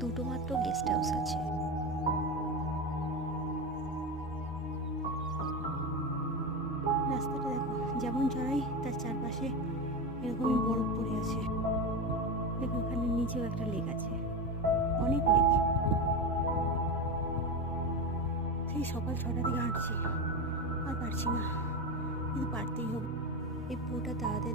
দুটো মাত্র guest house আছে। রাস্তাটা দেখো, যেমন চড়াই তার চারপাশে এরকমই বরফ পড়ে আছে। দেখো ওখানে নিচেও একটা লেক আছে, অনেক লেক। সেই সকাল 6টা থেকে হাঁটছি, আর পারছি না, কিন্তু পারতেই হবে। এই পুরোটা তাড়াতাড়ি